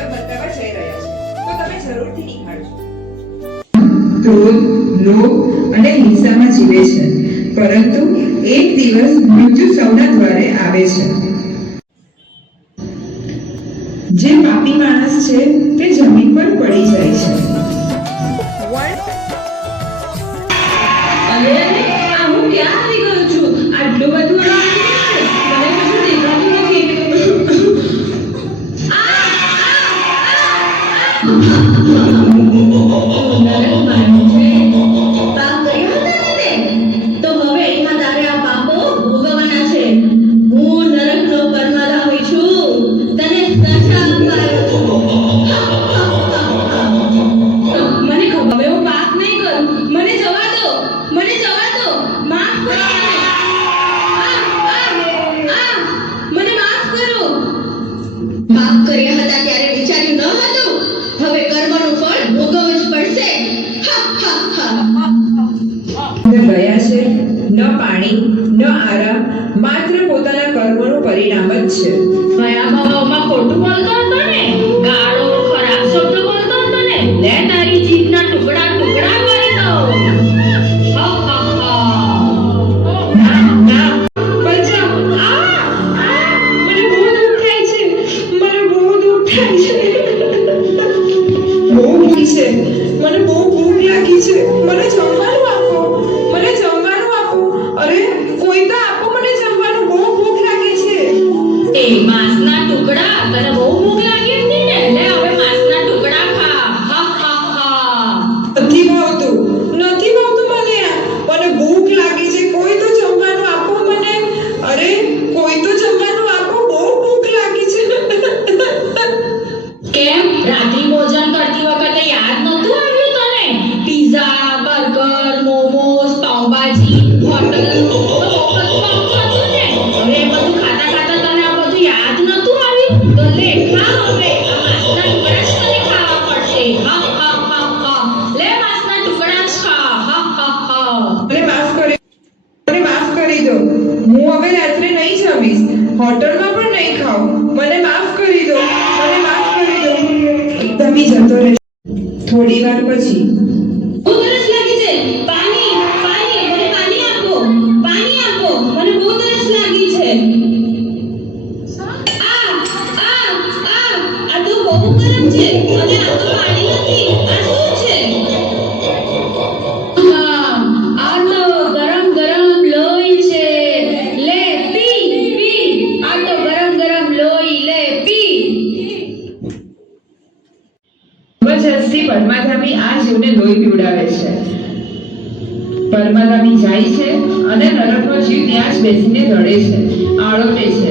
Video બતાવવા જઈ રહ્યા છે, તો તમે જરૂરથી નિહાળજો. ક્રોધ, લોભ અને હિંસામાં જીવે છે, પરંતુ એક દિવસ મૃત્યુ સૌના દ્વારે આવે છે. જે પાપી માણસ છે તે જમીન પર પડી જાય છે. અરે અરે, આ હું ક્યાં આવી ગયો છું? આટલું બધું અવાજ આવે છે, મને કશું દેખાતું નથી. નરક માણસ છે. પાપ કર્યા હતા ને તે? તો હવે એમાં તારે આ પાપો ભોગવવાના છે. હું નરકનો પરમારામી છું. તને સજા અપાયો. મને ખબર, હવે હું પાપ નહીં કરું. મને જવા દો, મને જવા દો. માફ કરો મને. મને માફ કરો. પાપ કર્યા હતા ત્યારે વિચાર્યું ન હતું? હવે કર્મનું ફળ ભોગવવું જ પડશે. ન દયા છે, ન પાણી, ન આરામ, માત્ર પોતાના કર્મોનું પરિણામ જ છે. ભયા ભાવમાં ખોટું બોલતો હતો ને, ગાળો ખરાબ શબ્દ બોલતો હતો ને, લે તારી જીભના ટુકડા ટુકડા કરી દો. ના, બચાવ. મને બહુ દુઃખ થાય છે, મને બહુ દુઃખ થાય છે. બહુ ભૂખ છે, મને બહુ ભૂખ લાગી છે. મને જમવાનું આપો, મને જમવાનું આપો. અરે કોઈ તો આપો, મને જમવાનું. બહુ ભૂખ લાગી છે. એ માંસના ટુકડા, તને બહુ ભૂખ લાગી હતી ને, લે હવે માંસના ટુકડા ખા. નથી ભાવતું, નથી ભાવતું મને આ. મને ભૂખ લાગી છે, કોઈ તો જમવાનું આપો મને. અરે કોઈ તો જમવાનું આપો, બહુ ભૂખ લાગી છે. કેમ રાત્રિ ભોજન કરતી વખતે યાદ નહોતું આવ્યું તને? Pizza, burger, momos, pav bhaji, hotel તો બહુ બધું આવતું હતું ને. હવે એ બધું ખાતા ખાતા તને આ બધું યાદ નહોતું આવ્યું? તો લે ખા હવે. આ માંસના ટુકડા જ તને ખાવા પડશે. લે માંસના ટુકડા જ ખા. મને માફ કરી દો. હું હવે રાત્રે નહીં જમીશ, હોટલમાં પણ નહીં ખાઉં. મને માફ કરી દો, મને માફ કરી દો. તમે જતો રહેજો. થોડી વાર પછી બહુ તરસ લાગી છે. પાણી, પાણી, મને પાણી આપો. પાણી આપો, મને બહુ તરસ લાગી છે. આ તો બહુ ગરમ છે અને આ તો પાણી નથી. આ શું છે? આ તો ગરમ ગરમ લોહી છે. લે પી. આ તો ગરમ ગરમ લોહી, લે પી. જબરજસ્તી પરમાધામી આ જીવને લોહી પીવડાવે છે. પરમાધામી જાય છે અને નરકનો જીવ ત્યાં જ બેસીને રડે છે, આળોટે છે.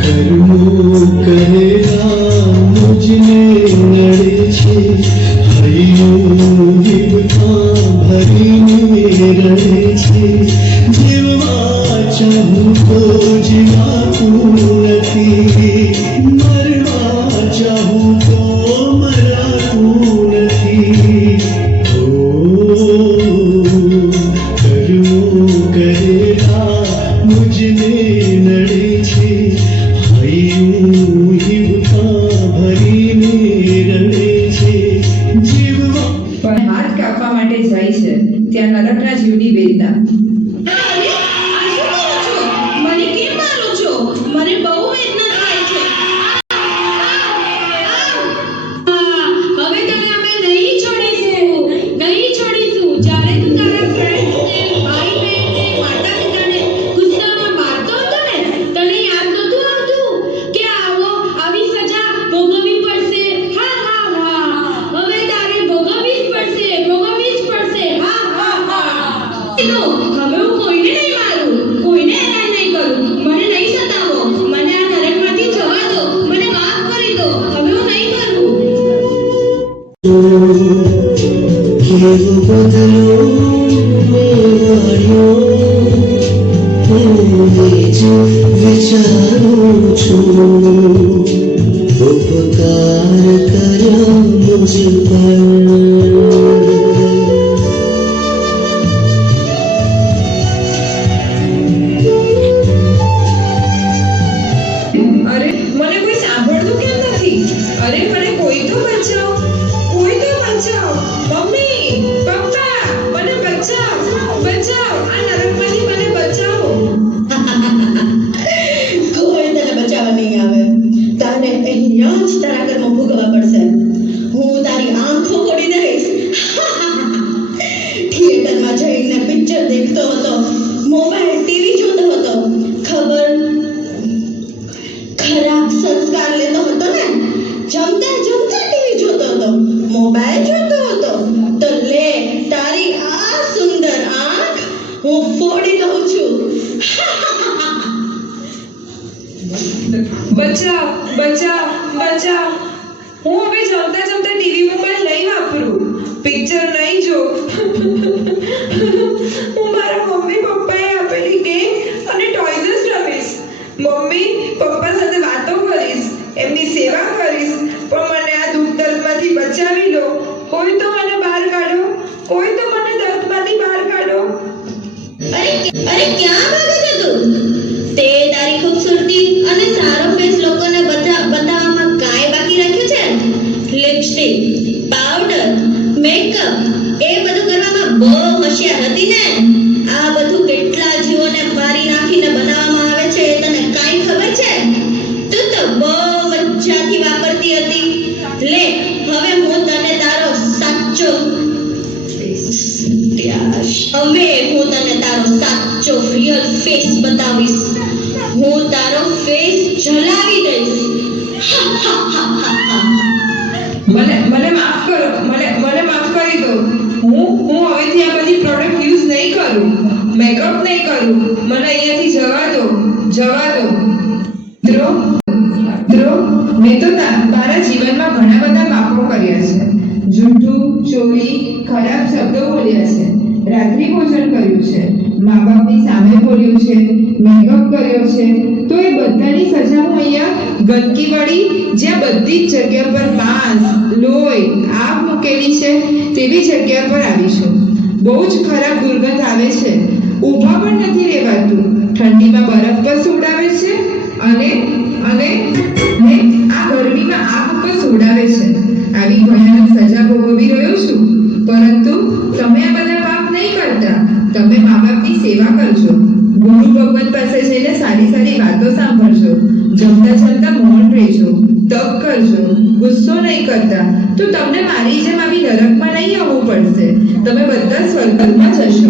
કર્મો કરેલા મુજને નડે છે, હૈયું વિભા ભરીને રડે છે. જીવવા ચાહું તો જીવાતું નથી, મરવા ચાહું તો મરાતું નથી. કર્મો કરેલા મુજને નડે છે, હૈયું હિવકા ભરીને રડે છે. જીવવા પણ હાથ કાપવા માટે જાય છે ત્યાં નરકના જીવની વેદના. અરે આ શું કરો છો? મને કેમ મારો છો? મને બહુ વેદના થાય છે. હવે તને અમે નહીં છોડીશું. જ્યારે તું તારા ફ્રેન્ડ્સને, ભાઈ બહેનને, માતા પિતાને ગુસ્સામાં મારતો હતો ને, તને યાદ નહોતું આવતું કે આવી સજા ભોગવવી પડશે? હવે તારે ભોગવવી જ પડશે. હવે હું કોઈને નહીં મારું, કોઈને હેરાન નહીં કરું. મને નહીં સતાવો. મને આ નરકમાંથી જવા દો. મને માફ કરી દો. હવે હું નહીં કરું. કેવો બદલો મેળવ્યો, હું એ જ વિચારું છું. ઉપકાર કર્યો મુજ પર. અરે મને કોઈ સાંભળતું કેમ નથી? અરે ફોડી દઉં છું. બચાવ બચાવ બચાવ. હું હવે જમતા જમતા ટીવી મોબાઈલ નહીં વાપરું, પિક્ચર નહીં જો. હું મારા મમ્મી પપ્પાએ આપેલી ગેમ અને ટોયઝ જ રમીશ. મમ્મી પપ્પા સાથે વાતો કરીશ, એમની સેવા કરીશ. પણ મને આ દુઃખ દર્દમાંથી બચાવી લો. કોઈ તો મને બહાર કાઢો, કોઈ તો મને દર્દમાંથી બહાર કાઢો. અરે ક્યાં ભાગે છે તું? તે તારી ખૂબસૂરતી અને સારો ફેસ લોકોને બતાવવામાં કાંઈ બાકી રાખ્યું છે? લિપસ્ટિક, પાવડર, મેકઅપ એ બધું કરવામાં બહુ હોશિયાર હતી ને. આ બધું કેટલા જીવોને મારી નાખીને બનાવવામાં આવે છે એ તને કાંઈ ખબર છે? તું તો બહુ મજાથી વાપરતી હતી. લે હવે હું તને તારો સાચો રિયલ ફેસ બતાવીશ. હું તારો ફેસ જલાવી દઈશ. મને માફ કરો, મને માફ કરી દો. હું હવેથી આ બધી પ્રોડક્ટ યુઝ નહીં કરું, મેકઅપ નહીં કરું. મને અહીંયાથી જવા દો. મિત્રો, મેં તો મારા જીવનમાં ઘણા બધા પાપો કર્યા છે. જૂઠું, ચોરી, ખરાબ શબ્દો બોલ્યા છે, રાત્રિ ભોજન કર્યું છે, મા બાપની સામે બોલ્યું છે, મેકઅપ કર્યો છે. તો એ બધાની સજા હું અહીંયા ગંદકીવાળી, જ્યાં બધી જ જગ્યા પર માંસ, લોહી, આગ મૂકેલી છે તેવી જગ્યા પર આવી છું. બહુ જ ખરાબ દુર્ગંધ આવે છે, ઊભા પણ નથી રહેવાતું. ઠંડીમાં બરફ પર સુવડાવે છે અને આ ગરમીમાં આગ ઉપર સુવડાવે છે. આવી ભયાનક સજા ભોગવી રહ્યો છું. પરંતુ તમે આ બધા પાપ નહીં કરતા. તમે મા બાપની સેવા કરજો, ગુરુ ભગવાન પાસે જઈને સારી સારી વાતો સાંભળજો, જમતા મૌન રહેજો, તપ કરજો, ગુસ્સો નહીં કરતા. તો તમને મારી જેમ આવી નરકમાં નહીં આવવું પડશે. તમે બધા સ્વર્ગમાં જશો.